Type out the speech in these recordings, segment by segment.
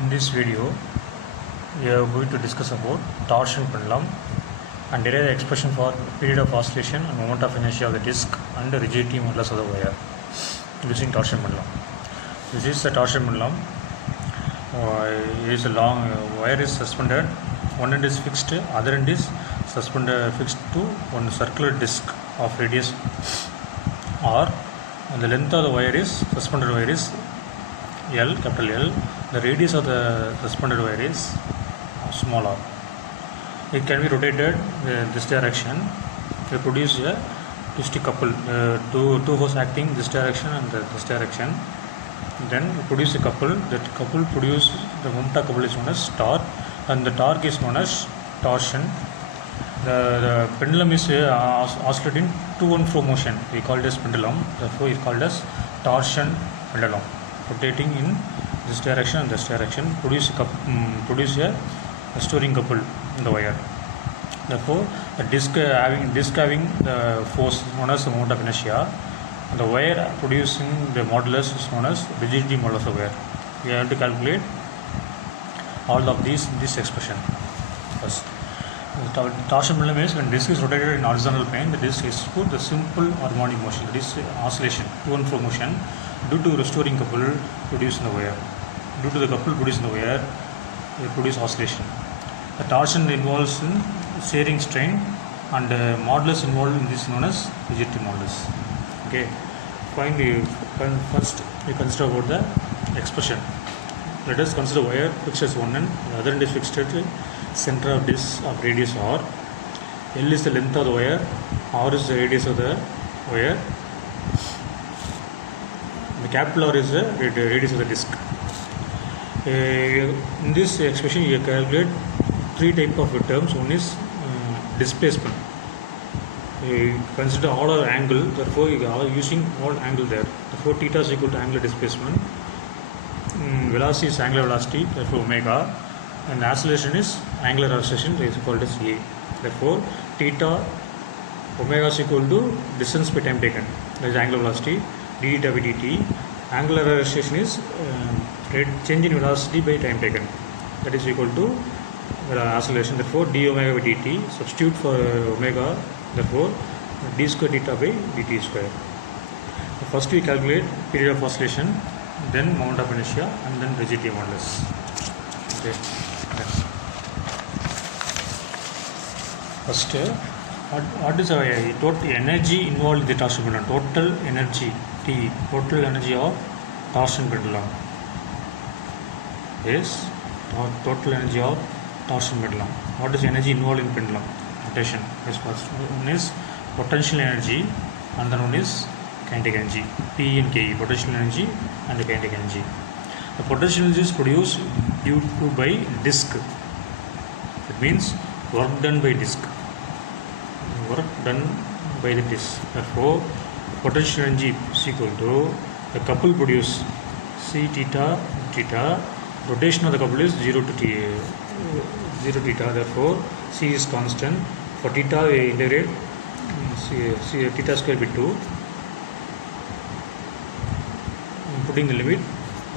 In this video, we are going to discuss about torsion pendulum and derive the expression for period of oscillation and moment of inertia of the disc and the rigidity modulus of the wire using torsion pendulum. This is the torsion pendulum. It is a long wire is suspended. One end is fixed, other end is suspended fixed to one circular disc of radius R, and the length of the wire is suspended wire is L, capital L. The radius of the suspended wire is small r. It can be rotated in this direction to produce a twisty couple, two force acting this direction and this direction. Then produce a couple. That couple produce the moment of couple is known as torque, and the torque is known as torsion. The pendulum is oscillating to and fro motion. We call it as pendulum. Therefore, it is called as torsion pendulum. Rotating in this direction and this direction produce a restoring couple in the wire. Therefore, the disc having the force known as the moment of inertia, and the wire producing the modulus is known as rigidity modulus of wire. We have to calculate all of these in this expression. First, the torsion pendulum is when disc is rotated in horizontal plane, the disc is put the simple harmonic motion, that is oscillation, to and fro motion, due to restoring couple produced in the wire. Due to the couple produced in the wire, it produces oscillation. The torsion involves in shearing strain, and modulus involved in this known as rigidity modulus. Okay, first we consider about the expression. Let us consider wire fixed as one end, the other end is fixed at center of disc of radius R. L is the length of the wire, R is the radius of the wire, the capital R is the radius of the disc. In this expression, you calculate three types of terms. One is displacement. You consider all our angle, therefore you are using all angle there. Therefore, theta is equal to angular displacement. Velocity is angular velocity, therefore omega, and acceleration is angular acceleration, is called as A. Therefore, theta omega is equal to distance by time taken, that is angular velocity, d theta by dt. Angular acceleration is change in velocity by time taken, that is equal to acceleration. Therefore, d omega by dt, substitute for omega, therefore d square theta by dt square. First we calculate period of oscillation, then moment of inertia, and then rigidity modulus. Okay. Next. First, what is the total energy involved in the torsion pendulum? Total energy T, total energy of torsion pendulum is total energy of torsion pendulum. What is energy involved in pendulum rotation? First one is potential energy, and then one is kinetic energy. P and K, potential energy and the kinetic energy. The potential energy is produced due to by disc. It means work done by disc. Work done by the disc. Therefore, potential energy is equal to the couple produce C theta theta. Rotation of the couple is 0 theta. Therefore, C is constant. For theta, we integrate C theta square by 2. Putting the limit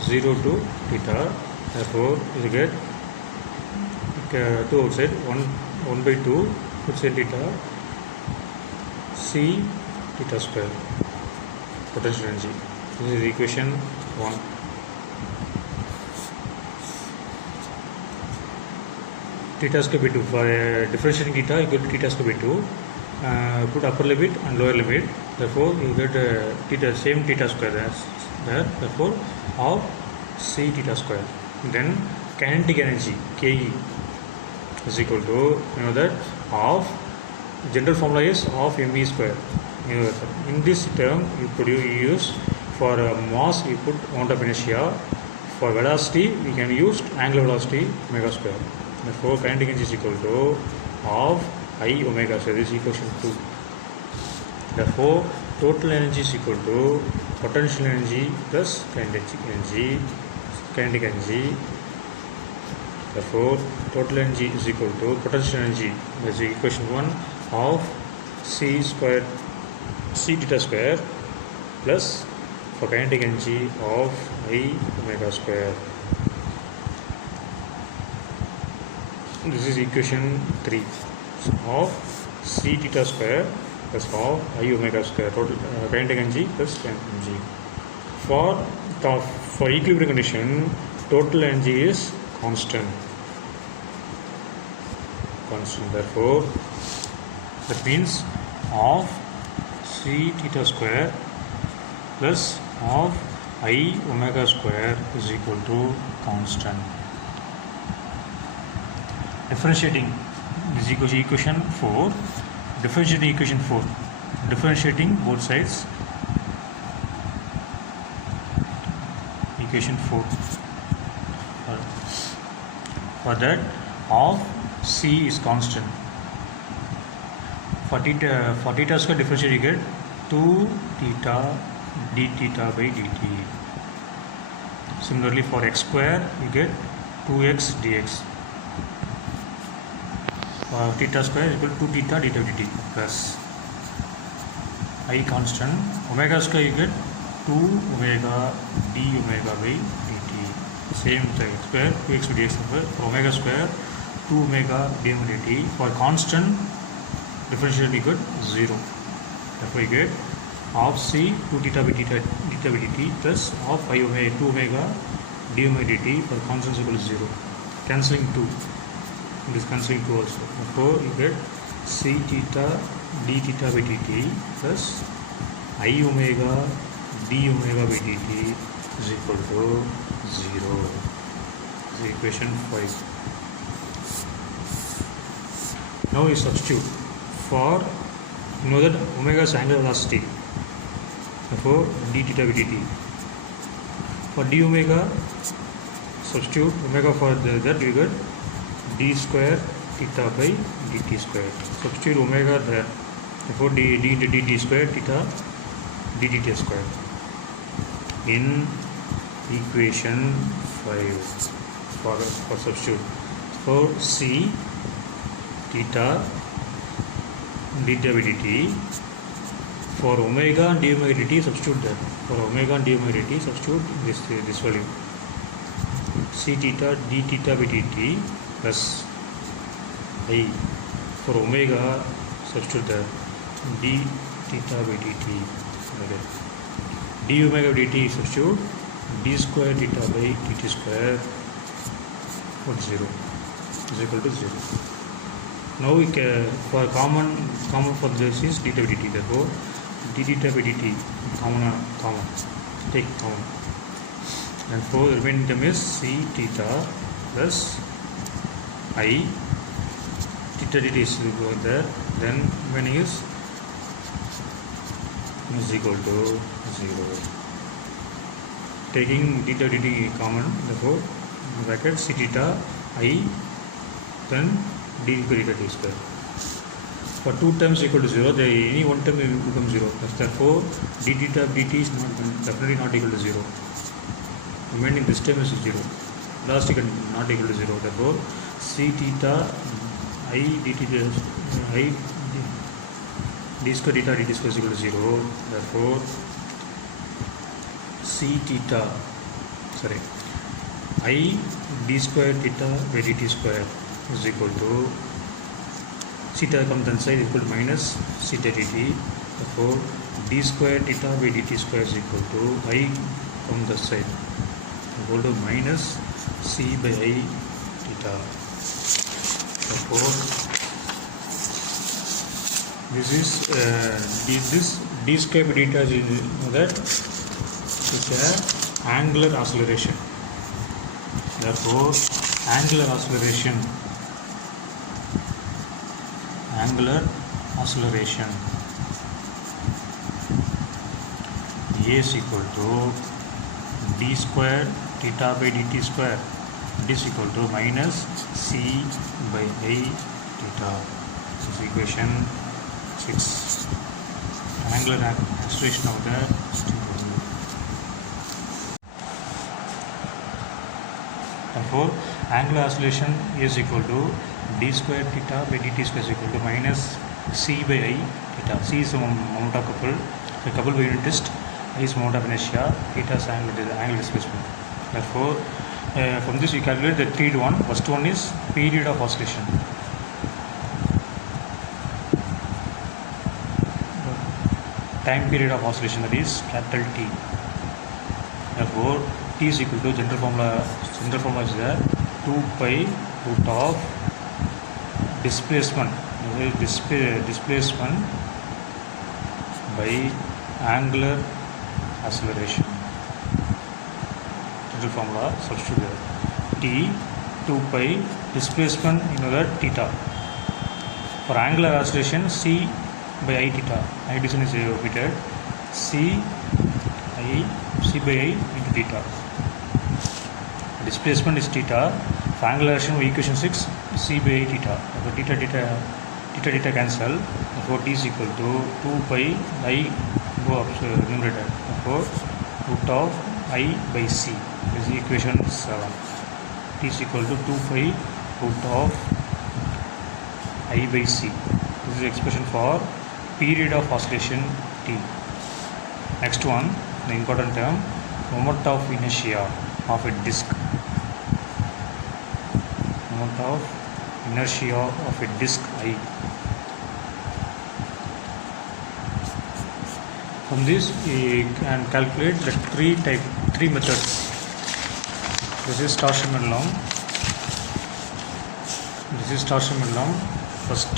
0 to theta. Therefore, you get 2 outside, 1 by 2, puts in theta, C theta square, potential energy. This is equation 1. Theta square by 2. For differentiating theta, you get theta square by 2. Put upper limit and lower limit. Therefore, you get theta, same theta square there. Therefore, of C theta square. Then kinetic energy Ke is equal to, you know that, of general formula is of mv square. In this term, you use for mass, you put moment of inertia. For velocity, we can use angular velocity omega square. Therefore, kinetic energy is equal to of I omega square. This is equation 2. Therefore, total energy is equal to potential energy plus kinetic energy. Therefore, total energy is equal to potential energy. That is equation 1 of C theta square plus for kinetic energy of I omega square. This is equation 3 of c theta square plus of I omega square total kinetic energy plus kinetic energy. For equilibrium condition, total energy is constant. Therefore, that means of c theta square plus of I omega square is equal to constant. Differentiating this equation 4. Differentiating equation 4. Differentiating both sides. Equation 4. For that, of c is constant. For theta square differentiate, you get 2 theta d theta by dt. Similarly, for x square, you get 2x dx. Theta square is equal to 2 theta d theta by dt plus I constant. Omega square, you get 2 omega d omega by dt. Same thing, x square 2x by dx. For omega square 2 omega d omega dt. For constant differential, you get 0. Therefore, you get of c 2 theta by theta by dt plus of I omega 2 omega d omega dt. For constant is equal to 0. Cancelling 2. It is cancelling 2 also. Therefore, you get c theta d theta by dt plus I omega d omega by dt is equal to 0. This is equation 5. Now we substitute for, you know that omega is angular velocity. Therefore, d theta by dt. For d omega, substitute omega for that, you get d square theta by dt square. Substitute omega there. Therefore, d into dt square theta d dt square. In equation 5 for substitute. For c theta d theta by dt. For omega and d omega dt, substitute that. For omega and d omega dt, substitute this value. C theta d theta by dt plus I. For omega, substitute that. D theta by dt. Okay. D omega by dt, substitute d square theta by dt square for 0 is equal to 0. Now we can, for common for this is d theta by dt. Therefore, d theta by dt common take common. Therefore, the remaining term is c theta plus I theta dt is equal to there. Then remaining is equal to 0. Taking theta dt common, therefore bracket c theta I then d equal to d square. For two terms equal to 0, any one term will become 0. Therefore, d theta dt is definitely not equal to 0. Remaining this term is 0. Last equal not equal to 0. Therefore, c theta I d theta I d square theta dt square is equal to 0. Therefore, c theta I d square theta by dt square is equal to theta comes inside is equal to minus theta dt. Therefore, d square theta by dt square is equal to I comes this side equal to minus c by I theta. Therefore, this is d square by theta is that it's a angular acceleration. Therefore, angular acceleration A is equal to d square theta by dt square. This is equal to minus c by I theta. This is equation 6. Angular acceleration of the steam. Therefore, angular acceleration is equal to d square theta by dt square is equal to minus c by I theta. C is the moment of couple by unit test. I is moment of inertia. Theta is angular displacement. Therefore, From this we calculate the three to one. First one is period of oscillation. Time period of oscillation, that is capital T. Therefore T is equal to general formula is there 2 pi root of displacement by angular acceleration. General formula substitute there. T 2 pi displacement theta. For angular acceleration, C by I theta. I division is repeated. C by I into theta. Displacement is theta. For angular acceleration, equation 6, C by I theta. Therefore theta cancel. Therefore T is equal to 2 pi I go up numerator. Therefore root of I by C. This is equation 7. T is equal to 2 pi root of I by C. This is expression for period of oscillation T. Next one, the important term, moment of inertia of a disc. Moment of inertia of a disc I. From this we can calculate the three methods. This is torsion pendulum. First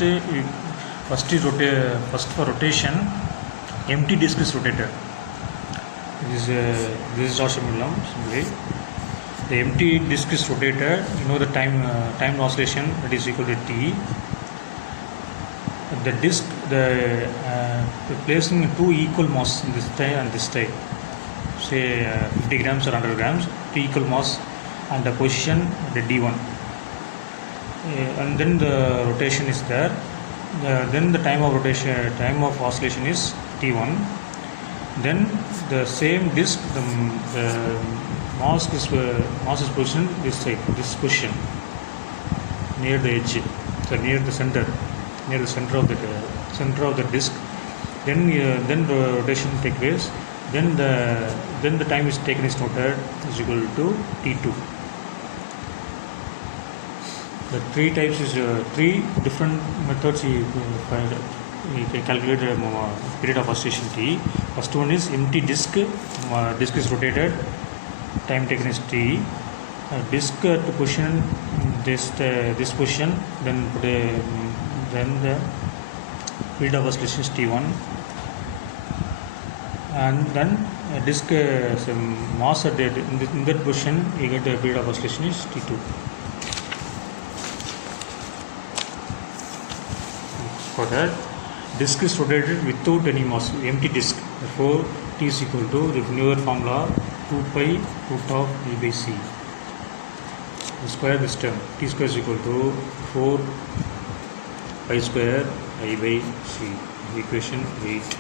for rotation, empty disc is rotated. This is torsion pendulum. Simply, the empty disc is rotated. The time oscillation, that is equal to T. The disc, placing two equal mass in this tie and this tie, say 50 grams or 100 grams, two equal mass, and the position the D1, and then the rotation is there. Then the time of oscillation is T1. Then the same disc, the mass is positioned this side, this position near the edge, so near the center of the disc. Then the rotation take place. Then the time is taken is noted is equal to T2. The three types is three different methods you can calculate the period of oscillation T. First one is empty disc. Disc is rotated. Time taken is T. Disc to position this position. Then the period of oscillation is T1. And then disc mass at in that position, you get the period of oscillation is T2. For that, disc is rotated without any mass, empty disc. Therefore T is equal to the newer formula 2 pi root of E by C. Square this term, T square is equal to 4 pi square I by C. Equation 8.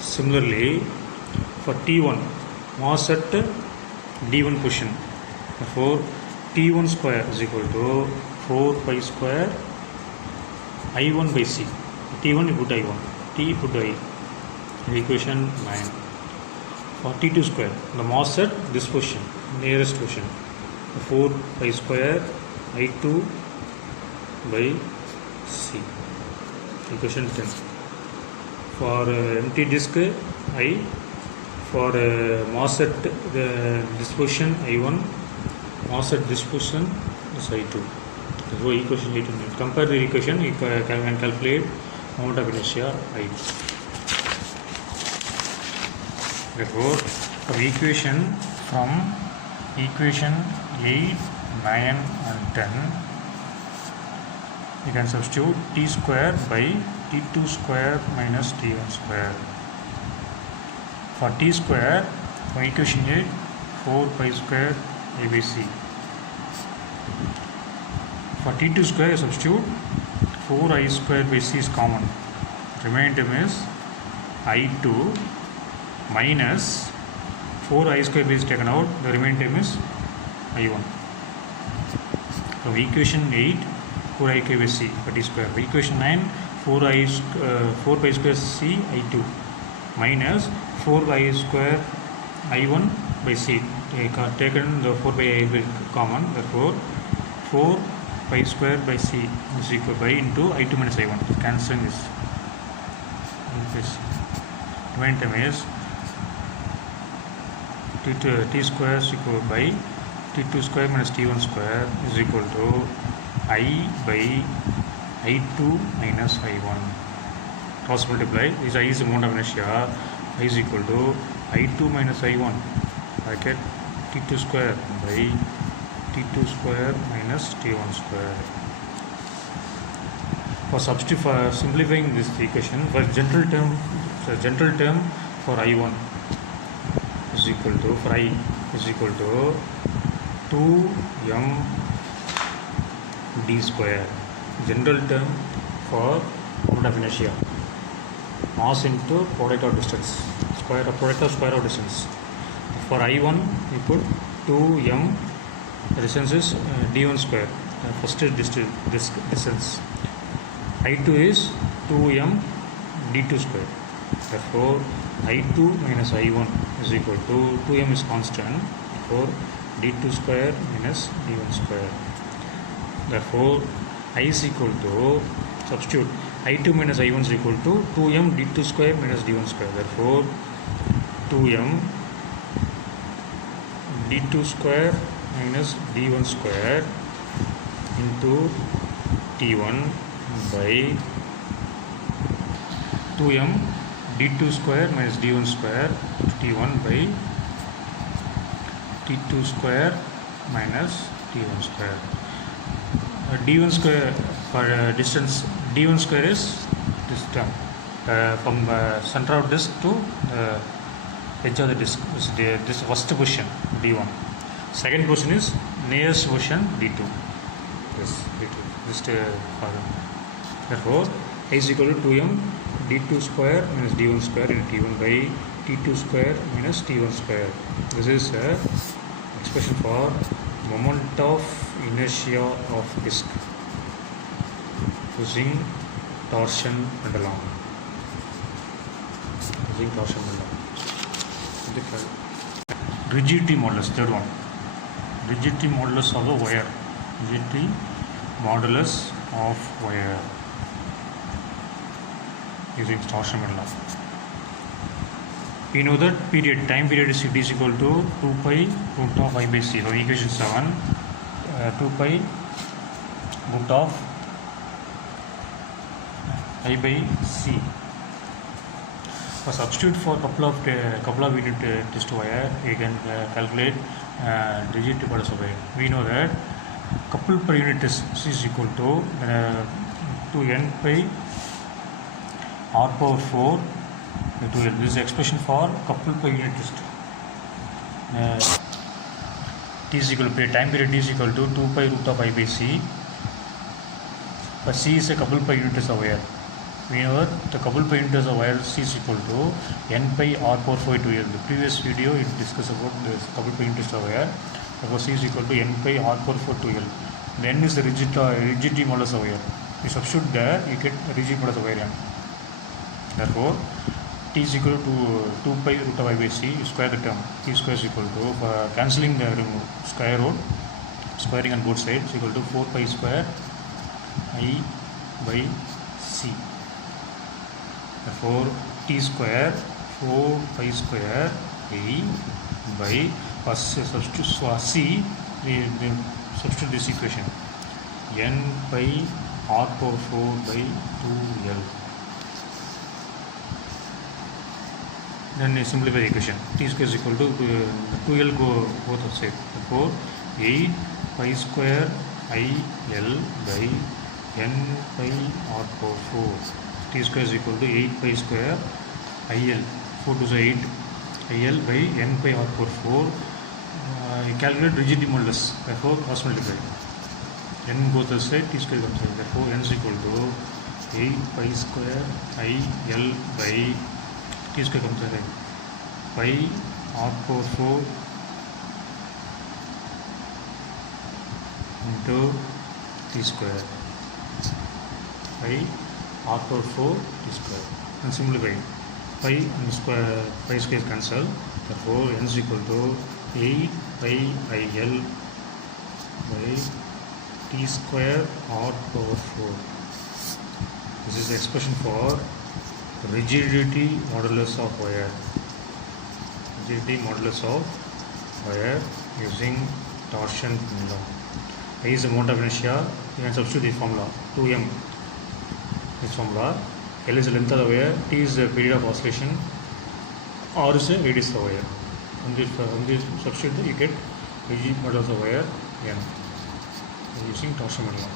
Similarly, for T1, mass at D1 position. Therefore T1 square is equal to 4 pi square I1 by C. T1 you put I1, T put I. Equation 9. For T2 square, the mass at this position, nearest position, 4 pi square I2 by C. Equation 10. For empty disc I, for mass at this position I1, mass at this position is I2. So equation 8. Compare the equation, you can calculate moment of inertia I. Therefore, from equation 8, 9 and 10, you can substitute T square by T2 square minus T1 square. For T square, from equation 8, 4 pi square A by C. For T2 square, you substitute 4I square by C is common. Remaining term is I2 minus 4I square by is taken out. The remaining term is I1. From equation 8, 4I by C for T square. For equation 9, 4 pi square C I2 minus 4I square I1 by c. Taken the 4 by a will common, therefore 4 pi square by c is equal by into I2 minus I1. Cancelling this. Remaining term is t square is equal by t2 square minus t1 square is equal to I by I2 minus I1. Cross multiply. This I is the moment of inertia. I is equal to I2 minus I1. Bracket t2 square by t2 square minus t1 square. For simplifying this equation, for general term for I1 is equal to, for I is equal to 2m d square. General term for moment of inertia. Mass into product of distance. Product of square of distance. For I1 we put 2m, the distance is d1 square. First is distance. I2 is 2m d2 square. Therefore I2 minus I1 is equal to 2m is constant. Therefore d2 square minus d1 square. Therefore I is equal to, substitute, I2 minus I1 is equal to 2m d2 square minus d1 square. Therefore 2m d2 square minus d1 square into t1 by 2m d2 square minus d1 square t1 by t2 square minus t1 square. D1 square for distance, d1 square is this term from center of disk to edge of the disk. This first position d1. Second position is nearest position d2. This d2. Just therefore I is equal to 2m d2 square minus d1 square into t1 by t2 square minus t1 square. This is expression for moment of inertia of disk using torsion pendulum. Rigidity modulus, third one. Rigidity modulus of the wire. Rigidity modulus of wire using torsion pendulum. We know that time period is equal to 2 pi root of I by c. So equation 7, 2 pi root of I by c. For substitute for couple of unit test wire, you can calculate rigidity modulus of wire. We know that couple per unit test is equal to n pi r power 4. This is expression for couple per unit test. T is equal to time period is equal to 2 pi root of I by c. But c is a couple per unit test of wire. We know that the couple per unit test of wire c is equal to n pi r power 4 to l. The previous video it discussed about this couple per unit test of wire. Therefore c is equal to n pi r power 4 to l. The n is the rigidity modulus of wire. You substitute there, you get rigidity modulus of wire n. Therefore t is equal to 2 pi root of I by c, you square the term. T square is equal to, for cancelling the square root, squaring on both sides, is equal to 4 pi square I by c. Therefore t square 4 pi square I by, substitute for c, we substitute this equation, n pi r power 4 by 2l. Then simplify the equation. T square is equal to 2l go both sides. Therefore 8 pi square IL by n pi r power 4. T square is equal to 8 pi square IL. 4 to the 8 IL by n pi r power 4. You calculate rigidity modulus. Therefore cross multiply. N both the side, T square comes out. Therefore n is equal to 8 pi square IL by T square comes out pi r power 4 into T square pi r power 4 T square. And simplify. Pi and square cancel. Therefore n is equal to 8 pi IL by T square R power 4. This is the expression for rigidity modulus of wire. Rigidity modulus of wire using torsion pendulum. I is the moment of inertia. You can substitute the formula 2m. This formula. L is the length of the wire. T is the period of oscillation. R is the radius of the wire. On this substitute, you get rigidity modulus of wire n using torsion pendulum.